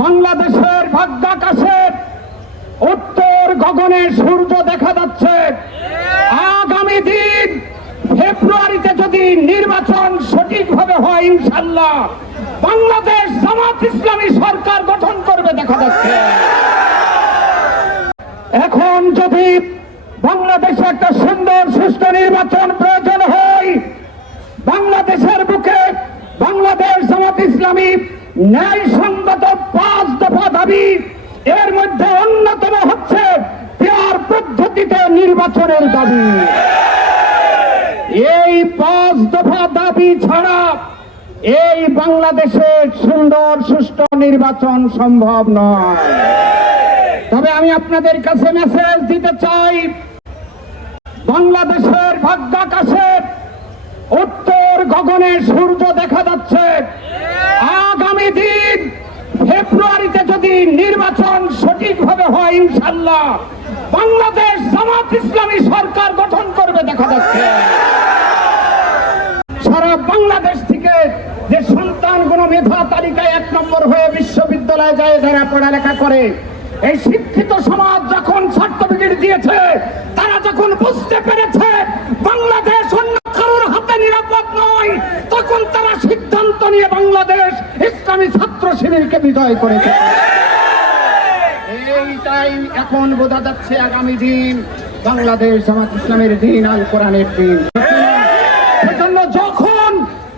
বাংলাদেশের ভাগ্যাকাশের উত্তর গগনে সূর্য দেখা যাচ্ছে। আগামী দিন ফেব্রুয়ারিতে যদি নির্বাচন সঠিকভাবে হয় ইনশাল্লাহ বাংলাদেশ জামাত ইসলামী সরকার গঠন করবে দেখা যাচ্ছে। এখন যদি বাংলাদেশে একটা সুন্দর সুষ্ঠু নির্বাচন প্রয়োজন হয়, বাংলাদেশের বুকে বাংলাদেশ জামাত ইসলামী ন্যায় দাবি এর মধ্যে অন্যতম হচ্ছে পেয়ার পদ্ধতিতে নির্বাচনের দাবি। এই পাঁচ দফা দাবি ছাড়া এই বাংলাদেশে সুন্দর, সুষ্ঠু নির্বাচন সম্ভব নয়। তবে আমি আপনাদের কাছে মেসেজ দিতে চাই, বাংলাদেশের ভাগ্যাকাশের উত্তর গগনে সূর্য দেখা যাচ্ছে আগামী দিন ফেব্রুয়ারিতে যদি নির্বাচন সঠিকভাবে হয় ইনশাল্লাহ বাংলাদেশ জামাত ইসলামী সরকার গঠন করবে, দেখা যাচ্ছে সারা বাংলাদেশ থেকে যে সন্তানগুলো মেধা তালিকায় এক নম্বর হয়ে বিশ্ববিদ্যালয়ে যায়, যারা পড়ালেখা করে, এই শিক্ষিত সমাজ যখন সার্টিফিকেট দিয়েছে, তারা যখন বুঝতে পেরেছে বাংলাদেশ অন্য কারোর হাতে নিরাপদ নয়, তখন তারা সিদ্ধান্ত নিয়ে বাংলাদেশ ইসলামী ছাত্র শিবিরকে বিজয় করেছে। এখন বোঝা যাচ্ছে আগামী দিন বাংলাদেশ জামাত ইসলামের দিন আল কোরআনের দিন। সেজন্য যখন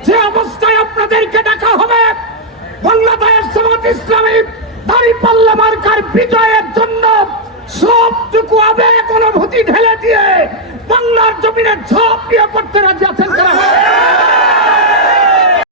যে অবস্থায় আপনাদেরকে দেখা হবে, বাংলাদেশ জামাত ইসলামী দাড়ি পাল্লা মার্কার বিজয়ের জন্য সবটুকু আবেগ, অনুভূতি ঢেলে দিয়ে বাংলার জমিনে ঝাঁপ দিয়ে পড়তে রাজি আছেন কারা?